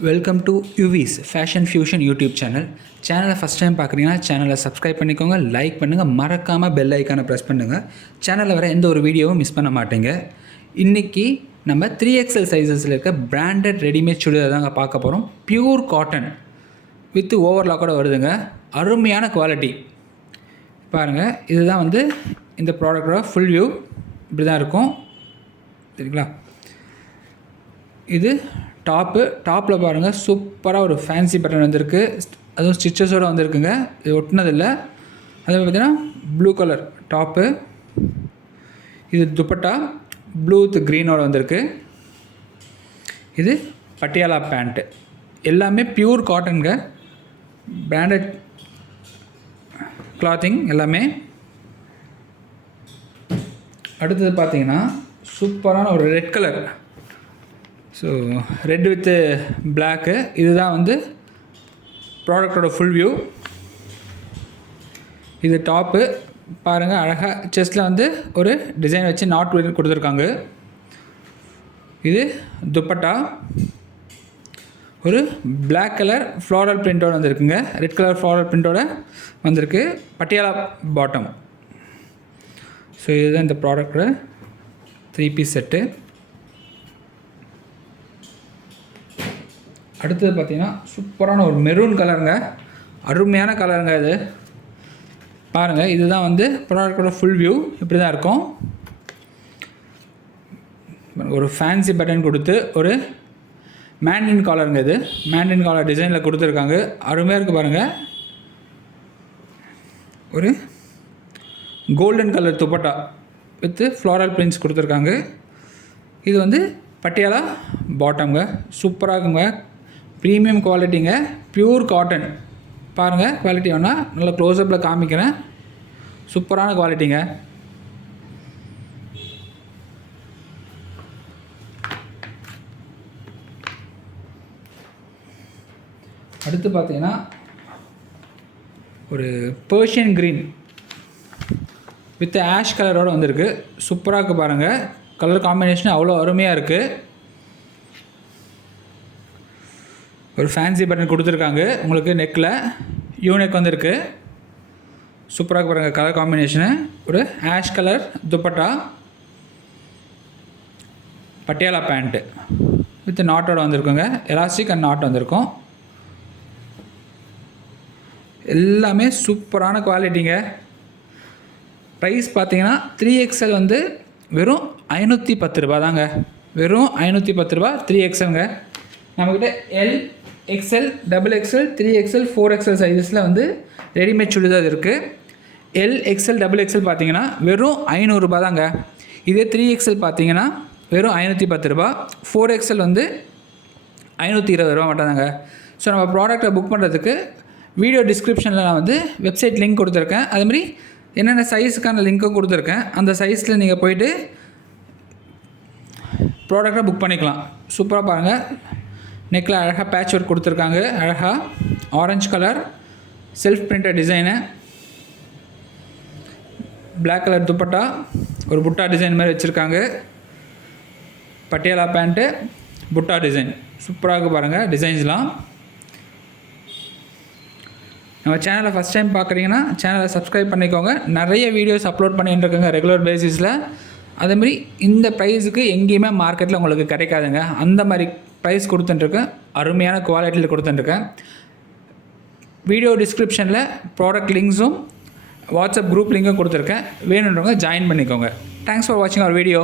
Welcome to யூவிஸ் fashion fusion YouTube சேனலை first time பார்க்குறீங்கன்னா சேனலை சப்ஸ்கிரைப் பண்ணிக்கோங்க, லைக் பண்ணுங்கள், மறக்காமல் பெல் ஐக்கானை ப்ரெஸ் பண்ணுங்கள். சேனலில் வர எந்த ஒரு வீடியோவும் மிஸ் பண்ண மாட்டேங்க. இன்றைக்கி நம்ம 3XL சைஸஸில் இருக்க பிராண்டட் ரெடிமேட் சுடிதார் தாங்க பார்க்க போகிறோம். பியூர் காட்டன் வித் ஓவர்லாக்கோட வருதுங்க. அருமையான குவாலிட்டி பாருங்கள். இதுதான் வந்து இந்த ப்ராடக்டோட ஃபுல் வியூ. இப்படி தான் இருக்கும் சரிங்களா. இது டாப்பில் பாருங்கள், சூப்பராக ஒரு ஃபேன்சி பட்டன் வந்திருக்கு. அதுவும் ஸ்டிச்சஸோடு வந்திருக்குங்க. இது ஒட்டினதில்லை. அது பார்த்திங்கன்னா ப்ளூ கலர் டாப்பு. இது துப்பட்டா ப்ளூ வித் க்ரீனோடு வந்திருக்கு. இது பட்டியாலா பேண்ட்டு. எல்லாமே பியூர் காட்டனுங்க, பிராண்டட் கிளாத்திங் எல்லாமே. அடுத்தது பார்த்திங்கன்னா சூப்பரான ஒரு red colour. So red with block. இதுதான் வந்து ப்ராடக்டோட ஃபுல் வியூ. இது டாப்பு பாருங்கள், அழகாக செஸ்ட்டில் வந்து ஒரு டிசைன் வச்சு நாட் கொடுத்துருக்காங்க. இது துப்பட்டா ஒரு பிளாக் கலர் ஃப்ளாரல் பிரிண்ட்டோடு வந்திருக்குங்க. ரெட் கலர் ஃப்ளாரல் பிரிண்ட்டோடு வந்திருக்கு. பட்டியாலா பாட்டம். ஸோ இதுதான் இந்த ப்ராடக்டோட 3 பீஸ் செட்டு. அடுத்தது பார்த்திங்கன்னா சூப்பரான ஒரு மெரூன் கலருங்க. அருமையான கலருங்க இது பாருங்கள். இதுதான் வந்து ப்ராடக்டோட ஃபுல் வியூ. இப்படி தான் இருக்கும். ஒரு ஃபேன்சி பட்டன் கொடுத்து ஒரு மேண்டின் காலருங்க. இது மேண்டின் காலர் டிசைனில் கொடுத்துருக்காங்க. அருமையாக இருக்குது பாருங்கள். ஒரு golden colour dupatta with floral prints கொடுத்துருக்காங்க. இது வந்து பட்டியாலா பாட்டம்ங்க. சூப்பராக இருக்குங்க. ப்ரீமியம் குவாலிட்டிங்க, பியூர் காட்டன். பாருங்கள் குவாலிட்டி வேணால் நல்லா க்ளோஸ்அப்பில் காமிக்கிறேன். சூப்பரான குவாலிட்டிங்க. அடுத்து பார்த்தீங்கன்னா ஒரு பர்ஷியன் க்ரீன் வித் ஆஷ் கலரோடு வந்திருக்கு. சூப்பராக இருக்குது பாருங்கள். கலர் காம்பினேஷன் அவ்வளோ அருமையாக இருக்குது. ஒரு ஃபேன்சி பட்டன் கொடுத்துருக்காங்க. உங்களுக்கு நெக்கில் யூனெக் வந்திருக்கு. சூப்பராக பாருங்கள் கலர் காம்பினேஷனு. ஒரு ash colour dupatta, Patiala pant with நாட்டோடு வந்திருக்குங்க. எலாஸ்டிக் அண்ட் நாட் வந்திருக்கும். எல்லாமே சூப்பரான குவாலிட்டிங்க. ப்ரைஸ் பார்த்தீங்கன்னா 3XL வந்து வெறும் 510 ரூபா தாங்க. வெறும் 510 ரூபா 3XLங்க. நம்மக்கிட்ட L, XL, XXL, 3XL, 4XL சைஸஸில் வந்து ரெடிமேட் சுடிதார் இருக்குது. எல், XL, XXL பார்த்தீங்கன்னா வெறும் 500 ரூபா தாங்க. இதே 3XL பார்த்தீங்கன்னா வெறும் 510 ரூபா. 4XL வந்து 520 ரூபா மட்டும் தாங்க. ஸோ நம்ம ப்ராடக்ட்டை புக் பண்ணுறதுக்கு வீடியோ டிஸ்கிரிப்ஷனில் நான் வந்து வெப்சைட் லிங்க் கொடுத்துருக்கேன். அதுமாதிரி என்னென்ன சைஸுக்கான லிங்க்கும் கொடுத்துருக்கேன். அந்த சைஸில் நீங்கள் போய்ட்டு ப்ராடக்டை புக் பண்ணிக்கலாம். சூப்பராக பாருங்கள். நெக்கில் அழகாக பேட்ச் ஒர்க் கொடுத்துருக்காங்க. அழகாக orange colour self printed design. Black colour dupatta ஒரு புட்டா டிசைன் மாதிரி வச்சுருக்காங்க. Patiala pant butta design. சூப்பராக பாருங்கள் டிசைன்ஸ்லாம். நம்ம சேனலை ஃபஸ்ட் டைம் பார்க்குறீங்கன்னா சேனலை சப்ஸ்கிரைப் பண்ணிக்கோங்க. நிறைய வீடியோஸ் அப்லோட் பண்ணிட்டு இருக்கேங்க ரெகுலர் பேசிஸில். அதேமாதிரி இந்த ப்ரைஸுக்கு எங்கேயுமே மார்க்கெட்டில் உங்களுக்கு கிடைக்காதுங்க. அந்த மாதிரி ப்ரைஸ் கொடுத்துட்டுருக்கேன். அருமையான குவாலிட்டியில் கொடுத்துட்டுருக்கேன். வீடியோ டிஸ்கிரிப்ஷனில் ப்ராடக்ட் லிங்க்ஸும் வாட்ஸ்அப் குரூப் லிங்க்கும் கொடுத்துருக்கேன். வேணுன்றவங்க ஜாயின் பண்ணிக்கோங்க. தேங்க்ஸ் ஃபார் வாட்சிங் அவர் வீடியோ.